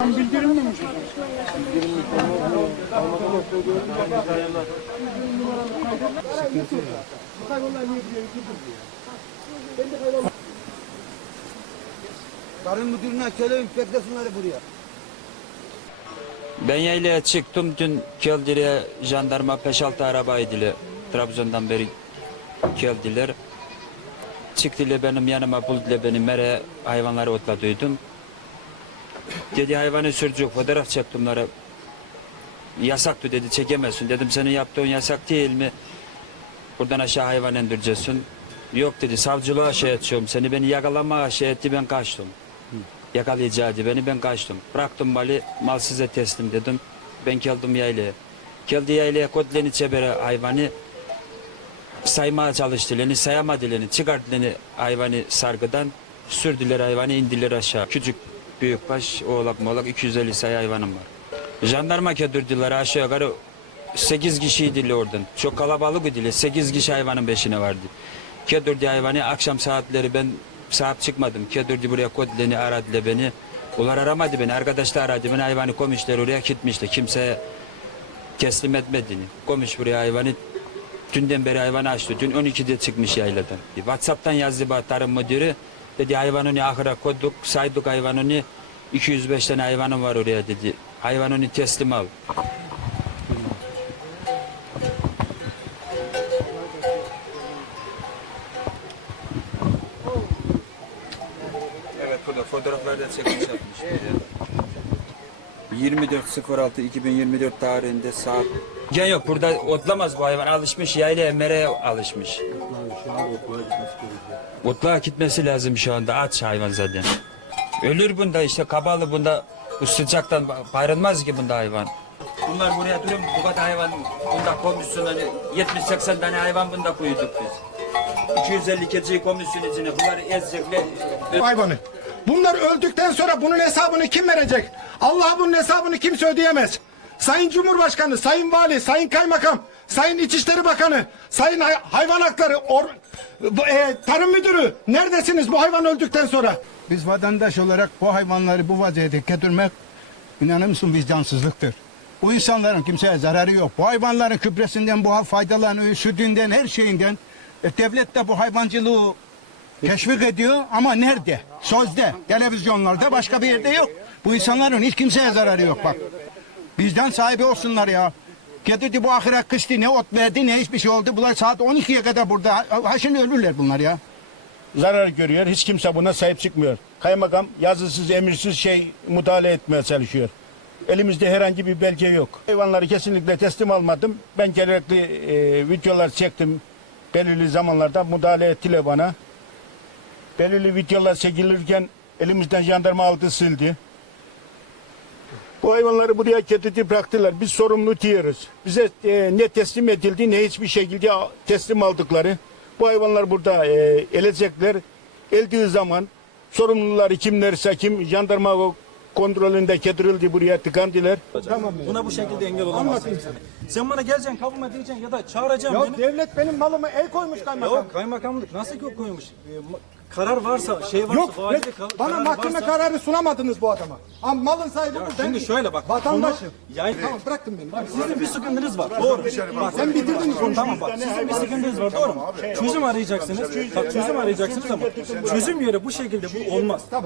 Bildirilmemiş. Tarım müdürüne söyleyin beklesinler buraya. Ben yaylaya çıktım dün geldiler jandarma 5-6 arabaydı Trabzon'dan beri geldiler. Çıktılar benim yanıma buldular beni mere hayvanları otladıydım. Dedi hayvanı sürdük fotoğraf çektimlere. Yasaktı dedi çekemezsin dedim senin yaptığın yasak değil mi? Buradan aşağı hayvan indireceksin. Yok dedi savcılığa şey açıyorum seni beni yakalama şey etti ben kaçtım. Yakalayacaktı beni ben kaçtım. Bıraktım malı mal size teslim dedim. Ben geldim yaylaya. Geldi yaylaya kodleni çebere hayvanı saymaya çalıştılar. Sayamadılar. Çıkardılar hayvanı sargıdan. Sürdüler hayvanı indiler aşağı. Küçük büyükbaş oğlak moğlak 250 sayı hayvanım var. Jandarma kedirdiler aşağı yukarı 8 kişiydiler oradan. Çok kalabalık idiler. 8 kişi hayvanın beşine vardı. Kedirdi hayvanı akşam saatleri ben saat çıkmadım. Kedirdi buraya kodleni aradılar beni. Onlar aramadı beni. Arkadaşlar aradı beni. Hayvanı koymuşlar oraya gitmişler. Kimseye teslim etmediğini. Koymuş buraya hayvanı. Dünden beri hayvanı açtı. Dün 12'de çıkmış yayladan. Whatsapp'tan yazdı tarım müdürü. Dedi hayvanını ahıra koyduk, saydık hayvanını. 205 tane hayvanım var oraya dedi. Hayvanını teslim al. Evet burada fotoğraflarda çekmiş yapmış. 24.06.2024 tarihinde saat... Ya yok burada otlamaz bu hayvan alışmış yaylaya mereye alışmış. Otluğa gitmesi lazım şu anda aç hayvan zaten. Ölür bunda işte kabalı bunda bu sıcaktan ayrılmaz ki bunda hayvan. Bunlar buraya duruyor bu kadar hayvan bunda komisyon hani 70-80 tane hayvan bunda koyduk biz. 250 keçiyi komisyon içine bunları ezecekler. hayvanı. Bunlar öldükten sonra bunun hesabını kim verecek? Allah bunun hesabını kimse ödeyemez. Sayın Cumhurbaşkanı, Sayın Vali, Sayın Kaymakam, Sayın İçişleri Bakanı, Sayın hay- Hayvan Hakları, or- e, Tarım Müdürü neredesiniz bu hayvan öldükten sonra? Biz vatandaş olarak bu hayvanları bu vaziyete getirmek inanır mısın vicdansızlıktır. Bu insanların kimseye zararı yok. Bu hayvanların kübresinden, bu faydalanıyor, sütünden, her şeyinden. E, devlet de bu hayvancılığı teşvik ediyor ama nerede? Sözde, televizyonlarda, başka bir yerde yok. Bu insanların hiç kimseye zararı yok bak. Bizden sahibi olsunlar ya. Getirdi bu ahire kıştı ne ot verdi ne hiçbir şey oldu. Bunlar saat 12'ye kadar burada. Ha şimdi ölürler bunlar ya. zarar görüyor. Hiç kimse buna sahip çıkmıyor. Kaymakam yazısız, emirsiz şey müdahale etmeye çalışıyor. Elimizde herhangi bir belge yok. Hayvanları kesinlikle teslim almadım. Ben gerekli e, videolar çektim. Belirli zamanlarda müdahale ettiler bana. Belirli videolar çekilirken elimizden jandarma aldı sildi. Bu hayvanları buraya getirdi bıraktılar. Biz sorumlu diyoruz. Bize e, ne teslim edildi ne hiçbir şekilde teslim aldıkları. Bu hayvanlar burada e, elecekler. Eldiği zaman sorumluları kimlerse kim jandarma kontrolünde getirildi buraya tıkandılar. Buna bu şekilde engel olamazsın. Sen bana geleceksin kavuma diyeceksin ya da çağıracaksın Ya beni. devlet benim malımı el koymuş kaymakam. Yok kaymakamlık nasıl yok koymuş? Karar varsa şey varsa Yok, kal- bana kararı mahkeme varsa- kararı sunamadınız bu adama. Ama malın sahibi bu. Ben Şimdi şöyle bak. Vatandaşım. konu- yayın- Tamam bıraktın beni. Bak sizin bir sıkıntınız var. Doğru. Bak, Sen bitirdin konuyu. Tamam bak sizin bir sıkıntınız var doğru mu? Çözüm arayacaksınız. Bak çözüm arayacaksınız ama çözüm yeri bu şekilde bu olmaz.